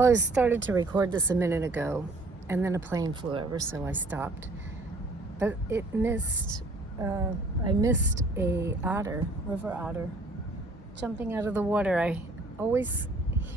Well, I started to record this a minute ago, and then a plane flew over, so I stopped. But I missed a river otter, jumping out of the water. I always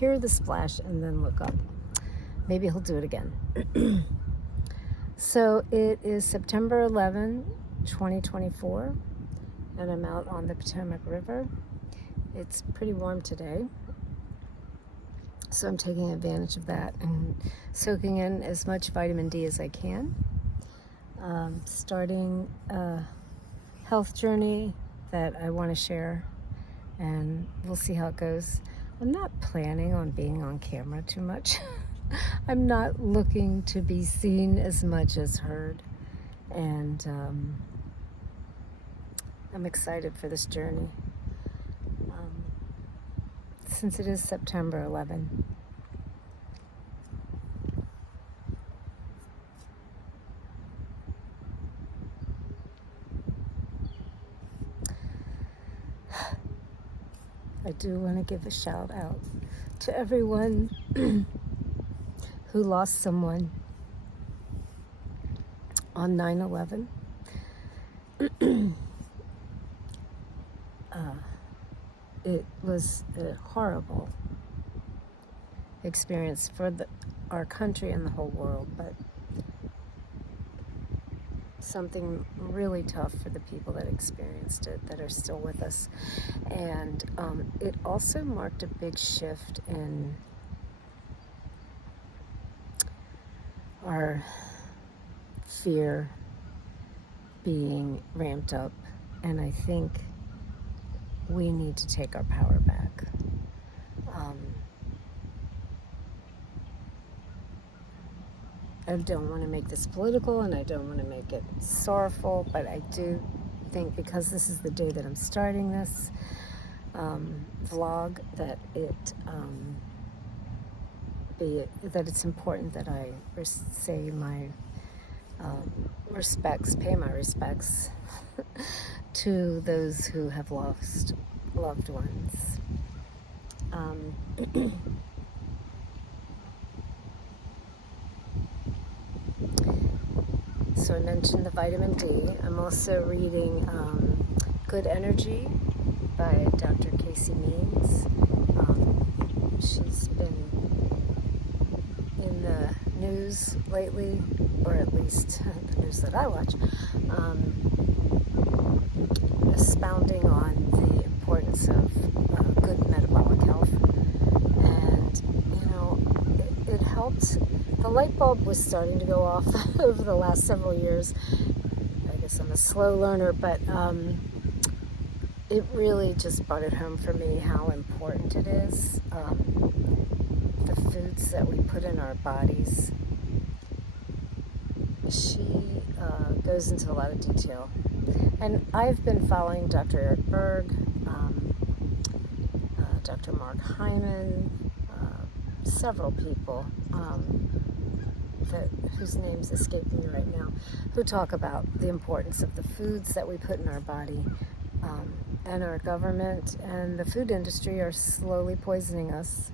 hear the splash and then look up. Maybe he'll do it again. So it is September 11, 2024, and I'm out on the Potomac River. It's pretty warm today, so I'm taking advantage of that and soaking in as much vitamin D as I can. Starting a health journey that I want to share, and we'll see how it goes. I'm not planning on being on camera too much. I'm not looking to be seen as much as heard, and I'm excited for this journey. Since it is September 11. I do want to give a shout out to everyone who lost someone on 9/11. It was a horrible experience for our country and the whole world, but something really tough for the people that experienced it, that are still with us. And it also marked a big shift in our fear being ramped up, and I think we need to take our power back. I don't want to make this political, and I don't want to make it sorrowful, but I do think, because this is the day that I'm starting this vlog, that it's important that I say my pay my respects to those who have lost loved ones. So I mentioned the vitamin D. I'm also reading Good Energy by Dr. Casey Means. She's been in the news lately, or at least the news that I watch, expounding on the importance of good metabolic health. And, it helped. The light bulb was starting to go off over the last several years. I guess I'm a slow learner, but it really just brought it home for me how important it is. The foods that we put in our bodies. She goes into a lot of detail. And I've been following Dr. Eric Berg, Dr. Mark Hyman, several people whose names escape me right now, who talk about the importance of the foods that we put in our body. And our government and the food industry are slowly poisoning us.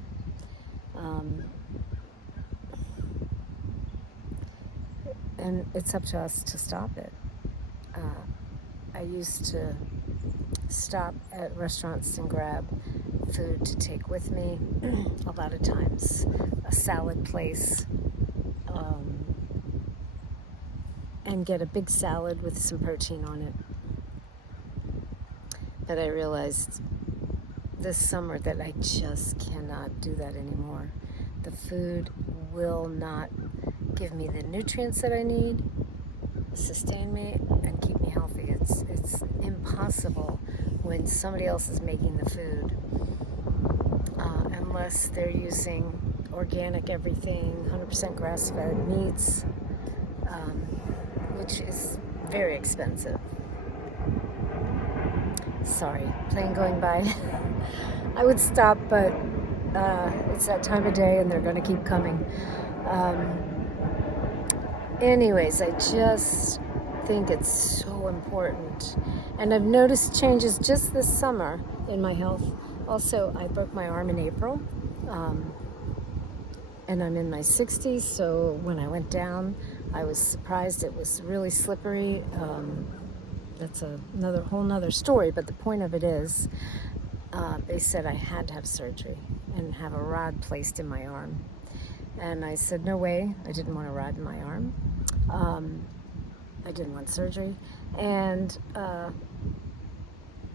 And it's up to us to stop it. I used to stop at restaurants and grab food to take with me. A lot of times a salad place, and get a big salad with some protein on it. But I realized this summer that I just cannot do that anymore. The food will not give me the nutrients that I need, sustain me, and keep me healthy. It's impossible when somebody else is making the food, unless they're using organic everything, 100% grass-fed meats, which is very expensive. Sorry, plane going by. I would stop, but it's that time of day and they're going to keep coming. Anyways, I just think it's so important. And I've noticed changes just this summer in my health. Also, I broke my arm in April. and I'm in my 60s, so when I went down, I was surprised. It was really slippery. That's another whole nother story, but the point of it is, they said I had to have surgery and have a rod placed in my arm. And I said, no way, I didn't want a rod in my arm. I didn't want surgery. And I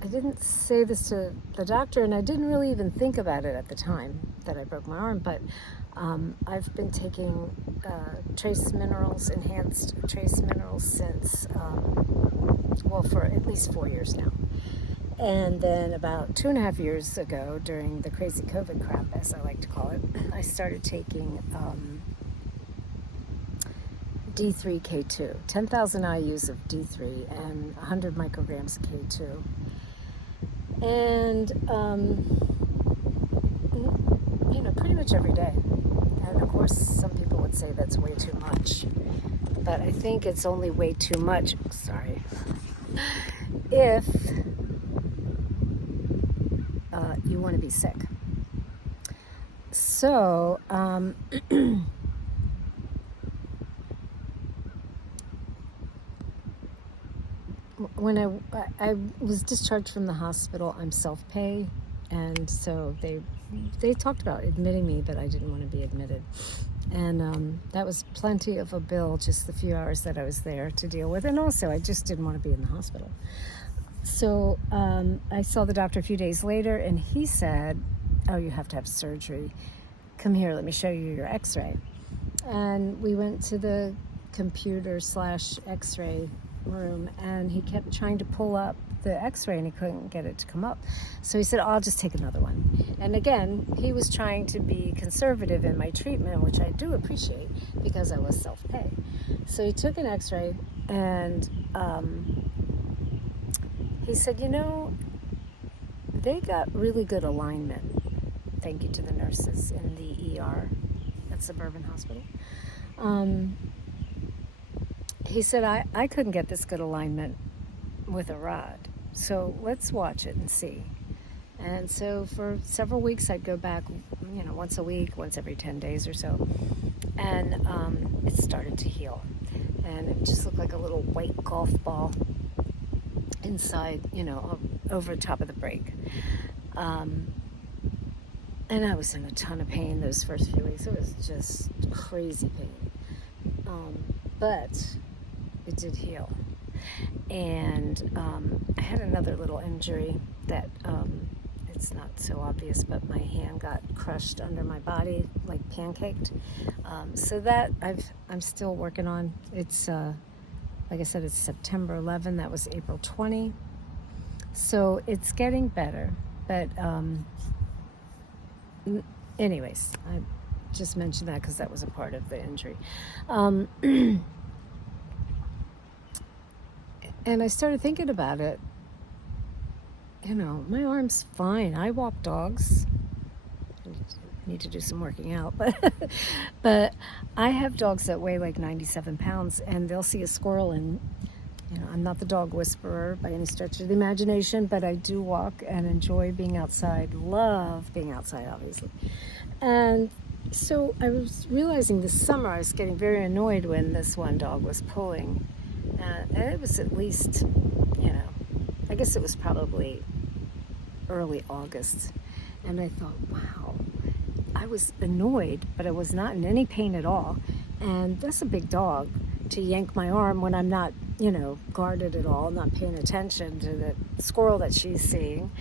didn't say this to the doctor, and I didn't really even think about it at the time that I broke my arm, but I've been taking trace minerals, enhanced trace minerals since, for at least 4 years now. And then about 2.5 years ago, during the crazy COVID crap, as I like to call it, I started taking D3K2, 10,000 IUs of D3 and 100 micrograms of K2. And, pretty much every day. And of course, some people would say that's way too much. But I think it's only way too much, if you want to be sick. So, when I was discharged from the hospital, I'm self-pay, and so they talked about admitting me, but I didn't want to be admitted. And that was plenty of a bill, just the few hours that I was there to deal with. And also, I just didn't want to be in the hospital. So I saw the doctor a few days later, and he said, oh, you have to have surgery. Come here, let me show you your x-ray. And we went to the computer/x-ray room, and he kept trying to pull up the x-ray, and he couldn't get it to come up. So he said, I'll just take another one. And again, he was trying to be conservative in my treatment, which I do appreciate because I was self-pay. So he took an x-ray, and he said, they got really good alignment. Thank you to the nurses in the ER at Suburban Hospital. He said, I couldn't get this good alignment with a rod, so let's watch it and see. And so for several weeks, I'd go back, once a week, once every 10 days or so, and it started to heal. And it just looked like a little white golf ball inside, over top of the break. And I was in a ton of pain those first few weeks. It was just crazy pain. But it did heal. And I had another little injury that it's not so obvious, but my hand got crushed under my body, like pancaked. So that I'm still working on. It's like I said, it's September 11. That was April 20. So it's getting better. But anyways, I just mentioned that because that was a part of the injury. And I started thinking about it. My arm's fine. I walk dogs. I need to do some working out, but I have dogs that weigh like 97 pounds, and they'll see a squirrel, and I'm not the dog whisperer by any stretch of the imagination, but I do walk and enjoy being outside. Love being outside, obviously. And so I was realizing this summer I was getting very annoyed when this one dog was pulling. And it was at least, I guess it was probably early August. And I thought, wow, I was annoyed, but I was not in any pain at all. And that's a big dog to yank my arm when I'm not, guarded at all, not paying attention to the squirrel that she's seeing.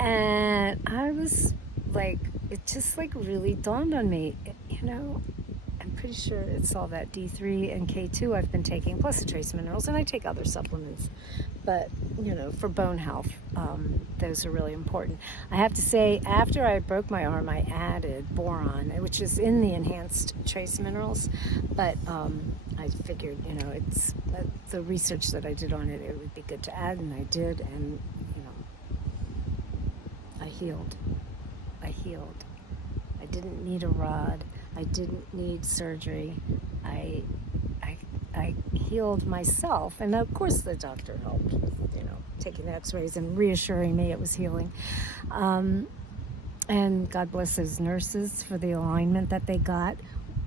And I was like, it just really dawned on me, I'm pretty sure it's all that D3 and K2 I've been taking, plus the trace minerals, and I take other supplements. But, for bone health, those are really important. I have to say, after I broke my arm, I added boron, which is in the enhanced trace minerals. But I figured, it's the research that I did on it, it would be good to add, and I did, and, I healed. I didn't need a rod. I didn't need surgery. I healed myself, and of course the doctor helped with, taking the x-rays and reassuring me it was healing. And God bless those nurses for the alignment that they got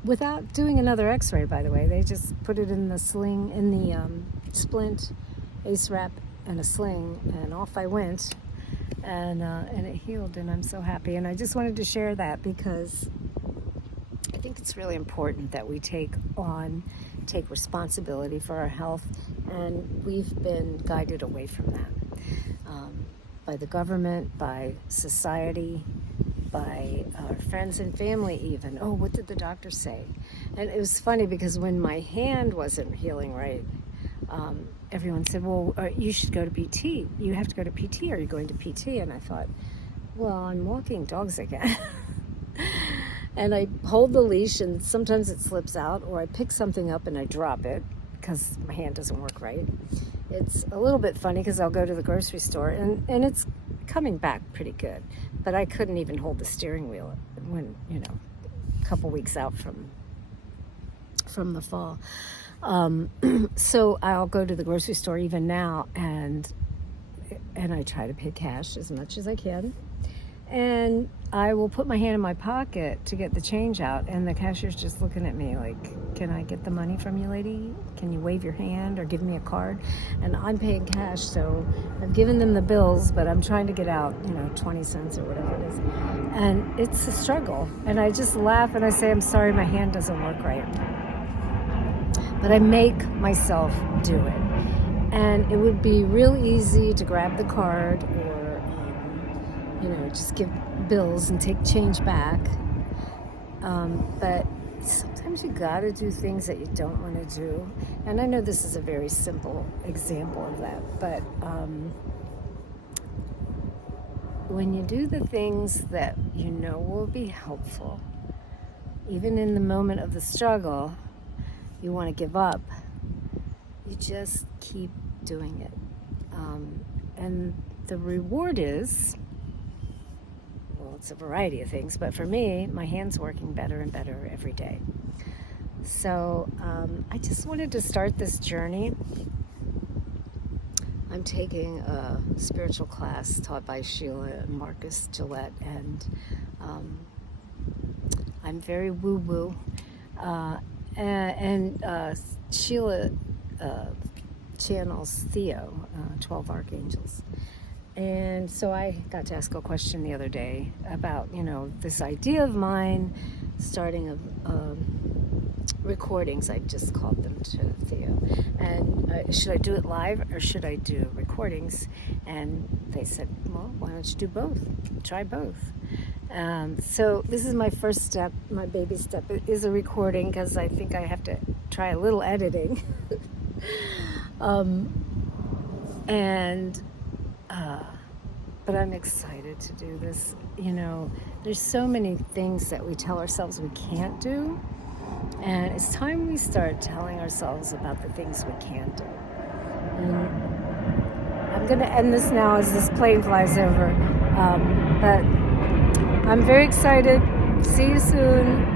without doing another x-ray, by the way. They just put it in the sling, in the splint, ace wrap, and a sling, and off I went. And it healed, and I'm so happy. And I just wanted to share that because I think it's really important that we take responsibility for our health, and we've been guided away from that by the government, by society, by our friends and family even. Oh, what did the doctor say? And it was funny because when my hand wasn't healing right, everyone said, well, you should go to PT. You have to go to PT. Are you going to PT? And I thought, well, I'm walking dogs again. And I hold the leash, and sometimes it slips out, or I pick something up and I drop it because my hand doesn't work right. It's a little bit funny because I'll go to the grocery store, and it's coming back pretty good. But I couldn't even hold the steering wheel when, a couple weeks out from the fall. So I'll go to the grocery store even now, and I try to pay cash as much as I can. And I will put my hand in my pocket to get the change out, and the cashier's just looking at me like, can I get the money from you, lady? Can you wave your hand or give me a card? And I'm paying cash, so I've given them the bills, but I'm trying to get out, 20 cents or whatever it is. And it's a struggle. And I just laugh and I say, I'm sorry, my hand doesn't work right. But I make myself do it. And it would be real easy to grab the card or just give bills and take change back. But sometimes you gotta do things that you don't want to do. And I know this is a very simple example of that, but when you do the things that will be helpful, even in the moment of the struggle, you want to give up, you just keep doing it. And the reward is, it's a variety of things, but for me, my hand's working better and better every day. So I just wanted to start this journey. I'm taking a spiritual class taught by Sheila and Marcus Gillette, and I'm very woo-woo. And Sheila channels Theo, 12 Archangels. And so I got to ask a question the other day about, this idea of mine, starting recordings. I just called them to Theo. And should I do it live or should I do recordings? And they said, well, why don't you do both? Try both. So this is my first step, my baby step. It is a recording because I think I have to try a little editing. But I'm excited to do this. There's so many things that we tell ourselves we can't do, and it's time we start telling ourselves about the things we can do. And I'm going to end this now as this plane flies over, but I'm very excited. See you soon.